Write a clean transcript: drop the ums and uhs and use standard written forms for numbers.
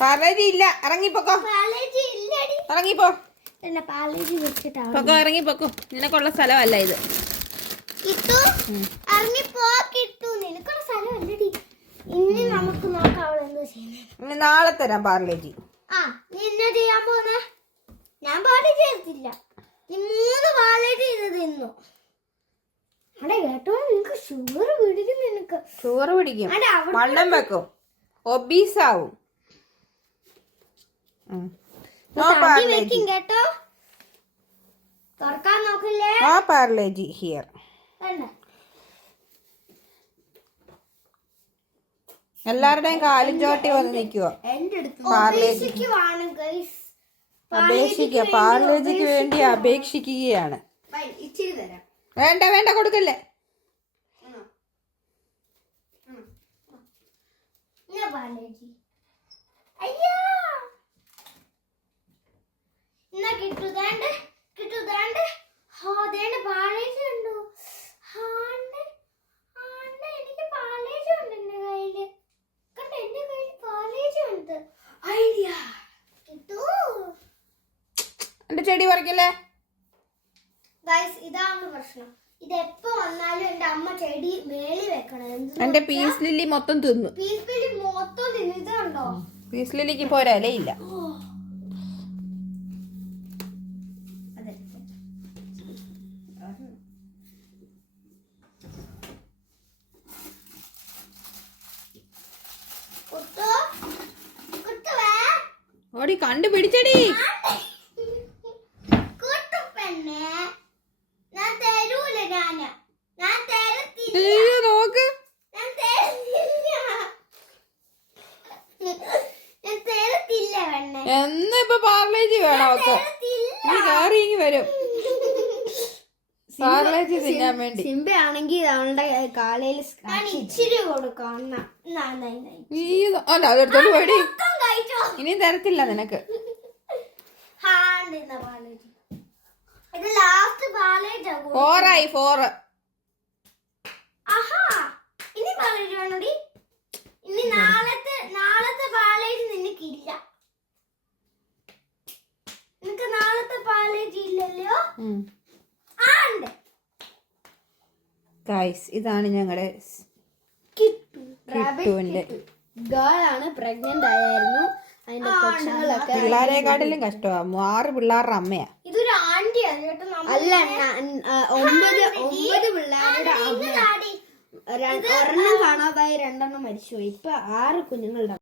പാർലേജി ഇല്ല, ഇറങ്ങിപ്പോക്കോ. ഇറങ്ങിപ്പോ, ഇറങ്ങിപ്പോക്കോ. നിനക്കുള്ള സ്ഥലമല്ല ഇത്. ഇനി നാളെ തരാം പാർലേജി. ഞാൻ പാർലേജി എടുത്തില്ല. നീ 3 പാർലേജി ഇത് തിന്നു. അടെ കേട്ടോ, നിനക്ക് ഷുഗർ പിടിക്കും. നിനക്ക് ഷുഗർ പിടിക്കും, വണ്ണം വെക്കും, ഒബീസ് ആവും. കേട്ടോ, തുറക്കാൻ നോക്കില്ലേ? ആ പാർലേജി ഹിയർ. എല്ലാവരുടെയും കാലും ചോട്ടി വന്ന് നിൽക്കുവോ? പാർലേജിക്ക് പാർലേജിക്ക് വേണ്ടി അപേക്ഷിക്കുകയാണ്. വേണ്ട വേണ്ട, കൊടുക്കല്ലേ. എന്റെ ചെടി പറിക്കല്ലേ. ഇതാണ് പ്രശ്നം. ഇതെപ്പോ വന്നാലും എന്റെ അമ്മ ചെടി മേളി വെക്കണം. എന്റെ പീസ് ലില്ലി മൊത്തം തിന്നു. പീസ് ലില്ലി മൊത്തം തിന്നു. ഇതുണ്ടോ? പീസ് ലില്ലിക്ക് പോരലയില്ല. ഓടി കണ്ടുപിടിച്ചടി. നോക്ക്, എന്നിപ്പോ പാർലേജി വേണോ? ഒക്കെ നീ കയറി വരും പാർലേജി തിന്നാൻ വേണ്ടി. സിംബയാണെങ്കിൽ അവളുടെ കാലയിൽ ഇച്ചിരി കൊടുക്കാം. അതെടുത്തോണ്ട് പോയി. ഇനി തരത്തില്ല നിനക്ക്. ഫോറായി 4. ഇനി പാലേജ് വേണോടി. ഇനി നാളത്തെ പാലേജ് നിനക്കില്ല. നിനക്ക് നാളത്തെ പാലേജ് ഇല്ലല്ലോ. ഗൈസ്, ഇതാണ് ഞങ്ങളുടെ കിട്ടുവിന്റെ ഗേളാണ്. പ്രഗ്നന്റ് ആയിരുന്നു. അതിന്റെ കൊച്ചുങ്ങളൊക്കെ പിള്ളേരെക്കാട്ടിലും കഷ്ടമാണ്. 6 പിള്ളേരുടെ അമ്മയാ. ഇതൊരു ആന്റിയാണ് കേട്ടോ. അല്ല, 9 പിള്ളേരുടെ അമ്മ. ഒരെണ്ണം കാണാതായി, 2 മരിച്ചുപോയി. ഇപ്പൊ 6 കുഞ്ഞുങ്ങളുടെ